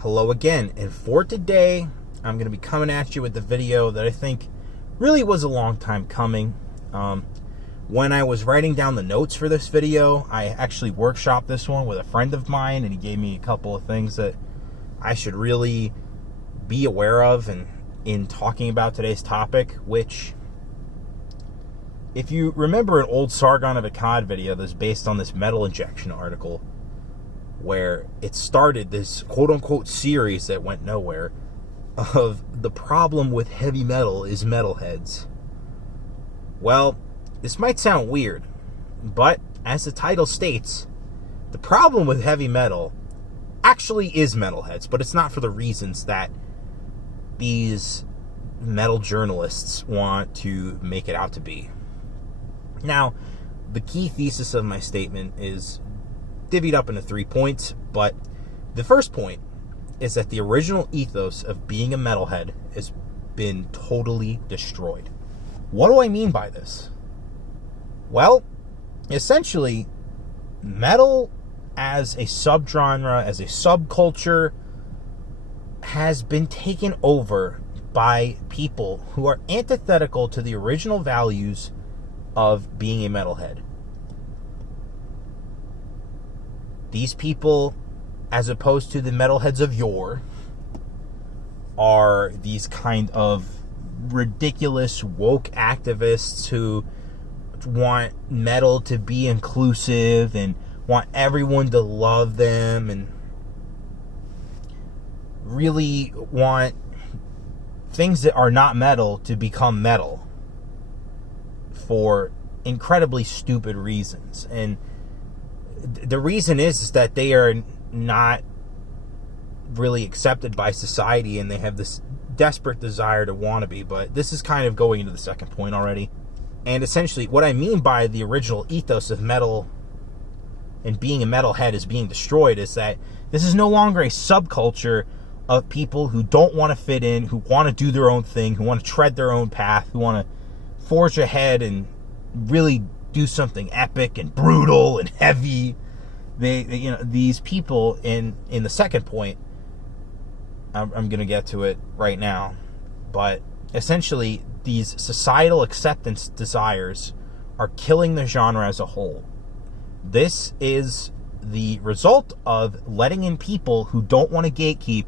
Hello again, and for today, I'm going to be coming at you with the video that I think really was a long time coming. When I was writing down the notes for this video, I actually workshopped this one with a friend of mine, and he gave me a couple of things that I should really be aware of in talking about today's topic, which, if you remember an old Sargon of Akkad video that's based on this metal injection article, where it started this quote-unquote series that went nowhere of the problem with heavy metal is metalheads. Well, this might sound weird, but as the title states, the problem with heavy metal actually is metalheads, but it's not for the reasons that these metal journalists want to make it out to be. Now, the key thesis of my statement is divvied up into 3 points, but the first point is that the original ethos of being a metalhead has been totally destroyed. What do I mean by this? Well, essentially, metal as a subgenre, as a subculture, has been taken over by people who are antithetical to the original values of being a metalhead. These people, as opposed to the metalheads of yore, are these kind of ridiculous woke activists who want metal to be inclusive and want everyone to love them and really want things that are not metal to become metal for incredibly stupid reasons. And the reason is that they are not really accepted by society, and they have this desperate desire to want to be. But this is kind of going into the second point already. And essentially, what I mean by the original ethos of metal and being a metalhead is being destroyed is that this is no longer a subculture of people who don't want to fit in, who want to do their own thing, who want to tread their own path, who want to forge ahead and really do something epic and brutal and heavy. These people in the second point, I'm going to get to it right now, but essentially these societal acceptance desires are killing the genre as a whole. This is the result of letting in people who don't want to gatekeep,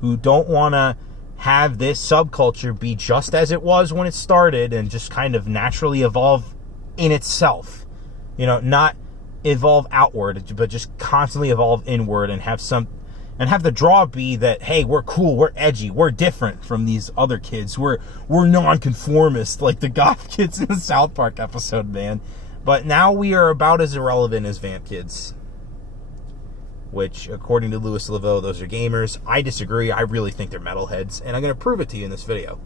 who don't want to have this subculture be just as it was when it started and just kind of naturally evolve in itself, not evolve outward, but just constantly evolve inward and have the draw be that, hey, we're cool, we're edgy, we're different from these other kids, we're non-conformist, like the goth kids in the South Park episode, man. But now we are about as irrelevant as vamp kids, which, according to Louis Laveau, those are gamers. I disagree. I really think they're metalheads, and I'm going to prove it to you in this video.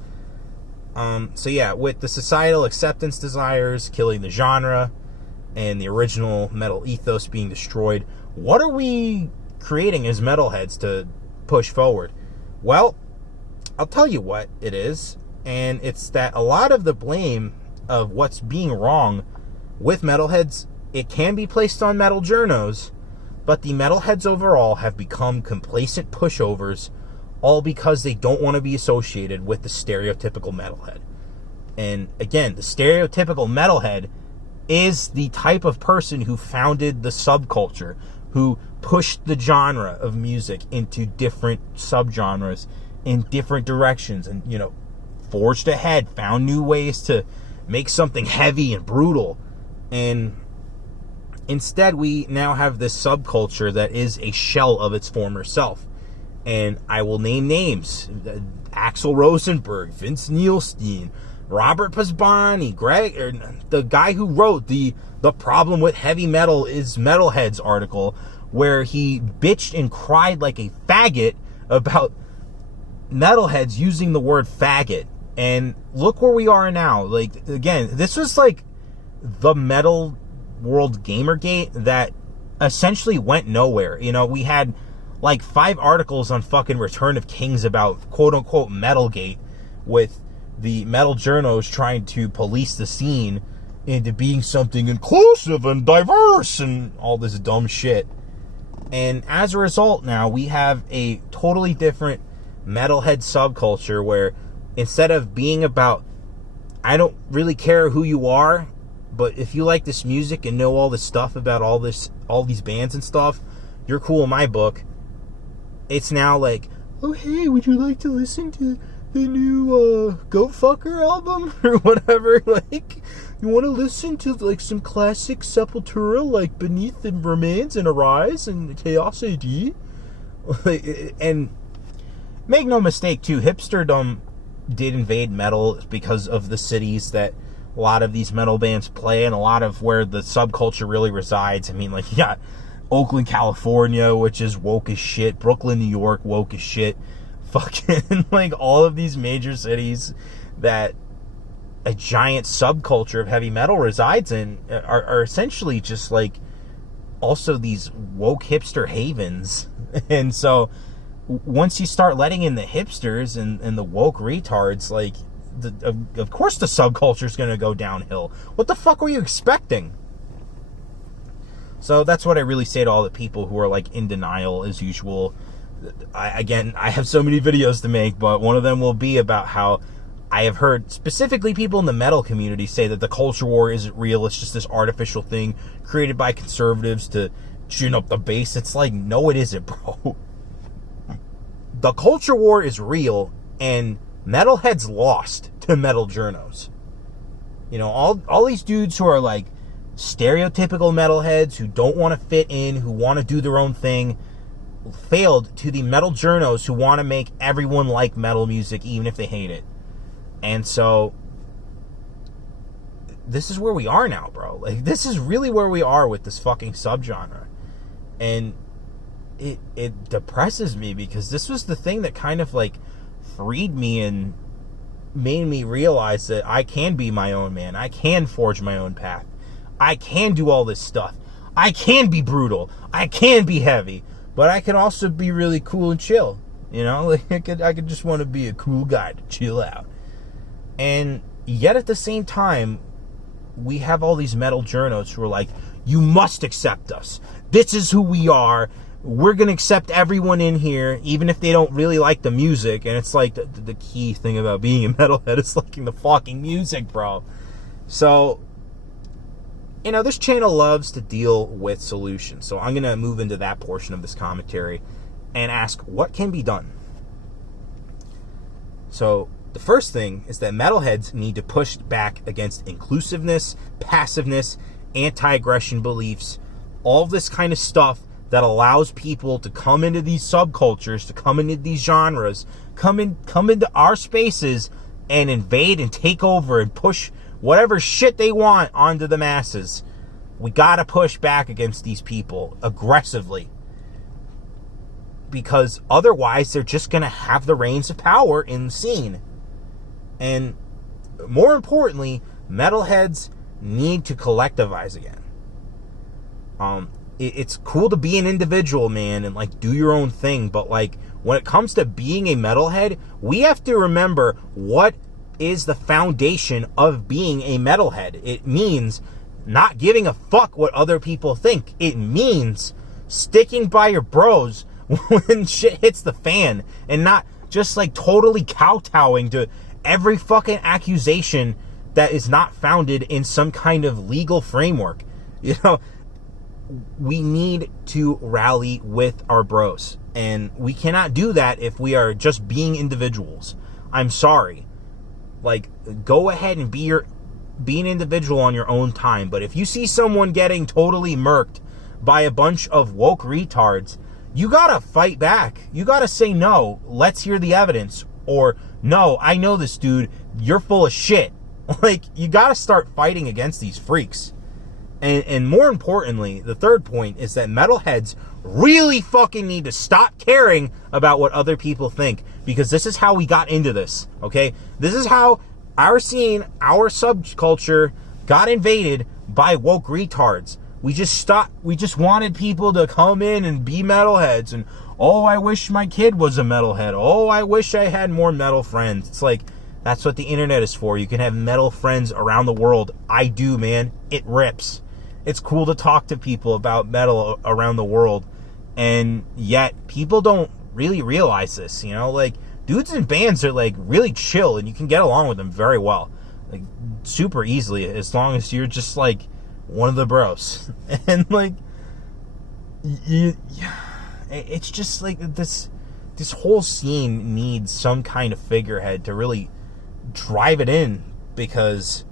So yeah, with the societal acceptance desires killing the genre and the original metal ethos being destroyed, what are we creating as metalheads to push forward? Well, I'll tell you what it is, and it's that a lot of the blame of what's being wrong with metalheads, it can be placed on metal journos, but the metalheads overall have become complacent pushovers, all because they don't want to be associated with the stereotypical metalhead. And again, the stereotypical metalhead is the type of person who founded the subculture, who pushed the genre of music into different subgenres in different directions, and forged ahead, found new ways to make something heavy and brutal. And instead, we now have this subculture that is a shell of its former self. And I will name names: Axl Rosenberg, Vince Neilstein, Robert Pasbani, the guy who wrote the problem with heavy metal is metalheads article, where he bitched and cried like a faggot about metalheads using the word faggot. And look where we are now. Like, again, this was like the metal world Gamergate that essentially went nowhere. We had like 5 articles on fucking Return of Kings about quote-unquote Metalgate, with the metal journos trying to police the scene into being something inclusive and diverse and all this dumb shit. And as a result, now we have a totally different metalhead subculture where instead of being about, I don't really care who you are, but if you like this music and know all this stuff about all these bands and stuff, you're cool in my book. It's now like, oh hey, would you like to listen to the new Goat Fucker album or whatever? Like, you want to listen to like some classic Sepultura, like Beneath the Remains and Arise and Chaos AD? And make no mistake too, hipsterdom did invade metal because of the cities that a lot of these metal bands play and a lot of where the subculture really resides. I mean, like, you got Oakland, California, which is woke as shit. Brooklyn, New York, woke as shit. Fucking, like, all of these major cities that a giant subculture of heavy metal resides in are essentially just, like, also these woke hipster havens. And so once you start letting in the hipsters and the woke retards, like, of course the subculture is going to go downhill. What the fuck were you expecting? So that's what I really say to all the people who are like in denial as usual. I have so many videos to make, but one of them will be about how I have heard specifically people in the metal community say that the culture war isn't real. It's just this artificial thing created by conservatives to tune up the base. It's like, no, it isn't, bro. The culture war is real, and metalheads lost to metal journos. You know, all these dudes who are like stereotypical metalheads who don't want to fit in, who want to do their own thing, failed to the metal journos who want to make everyone like metal music even if they hate it. And so this is where we are now, bro. Like, this is really where we are with this fucking subgenre. And it depresses me because this was the thing that kind of like freed me and made me realize that I can be my own man. I can forge my own path. I can do all this stuff. I can be brutal. I can be heavy. But I can also be really cool and chill. You know, like I could just want to be a cool guy to chill out. And yet at the same time, we have all these metal journos who are like, you must accept us. This is who we are. We're going to accept everyone in here, even if they don't really like the music. And it's like the key thing about being a metalhead is liking the fucking music, bro. So, you know, this channel loves to deal with solutions. So I'm going to move into that portion of this commentary and ask what can be done. So the first thing is that metalheads need to push back against inclusiveness, passiveness, anti-aggression beliefs, all this kind of stuff that allows people to come into these subcultures, to come into these genres, come into our spaces and invade and take over and push whatever shit they want onto the masses. We gotta push back against these people aggressively, because otherwise they're just gonna have the reins of power in the scene. And more importantly, metalheads need to collectivize again. It's cool to be an individual, man, and like do your own thing, but like when it comes to being a metalhead, we have to remember what is the foundation of being a metalhead. It means not giving a fuck what other people think. It means sticking by your bros when shit hits the fan and not just like totally kowtowing to every fucking accusation that is not founded in some kind of legal framework. You know, we need to rally with our bros, and we cannot do that if we are just being individuals. I'm sorry. Like, go ahead and be an individual on your own time. But if you see someone getting totally murked by a bunch of woke retards, you gotta fight back. You gotta say, no, let's hear the evidence. Or, no, I know this dude, you're full of shit. Like, you gotta start fighting against these freaks. And more importantly, the third point is that metalheads really fucking need to stop caring about what other people think, because this is how we got into this, okay? This is how our scene, our subculture got invaded by woke retards. We just wanted people to come in and be metalheads, and oh, I wish my kid was a metalhead. Oh, I wish I had more metal friends. It's like, that's what the internet is for. You can have metal friends around the world. I do, man. It rips. It's cool to talk to people about metal around the world. And yet people don't really realize this, you know, like dudes in bands are like really chill and you can get along with them very well, like super easily, as long as you're just like one of the bros. And like it's just like this whole scene needs some kind of figurehead to really drive it in, because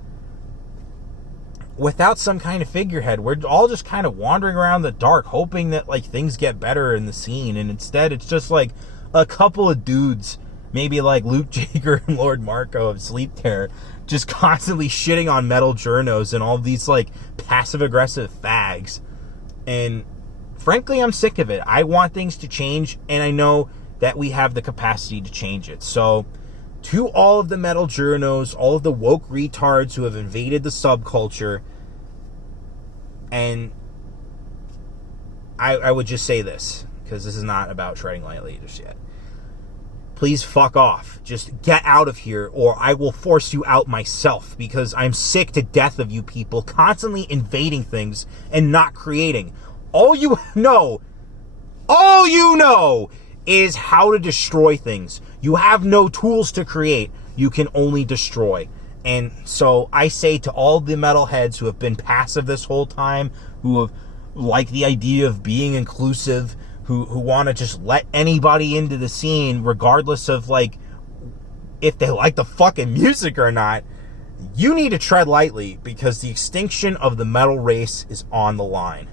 without some kind of figurehead, we're all just kind of wandering around the dark hoping that like things get better in the scene, and instead it's just like a couple of dudes, maybe like Luke Jager and Lord Marco of Sleep Terror, just constantly shitting on metal journos and all these like passive aggressive fags. And frankly, I'm sick of it. I want things to change, and I know that we have the capacity to change it. So to all of the metal journos, all of the woke retards who have invaded the subculture, and I would just say this, because this is not about treading lightly just yet. Please fuck off. Just get out of here, or I will force you out myself, because I'm sick to death of you people constantly invading things and not creating. All you know is how to destroy things. You have no tools to create. You can only destroy. And so I say to all the metalheads who have been passive this whole time, who have liked the idea of being inclusive, who want to just let anybody into the scene regardless of like if they like the fucking music or not, you need to tread lightly, because the extinction of the metal race is on the line.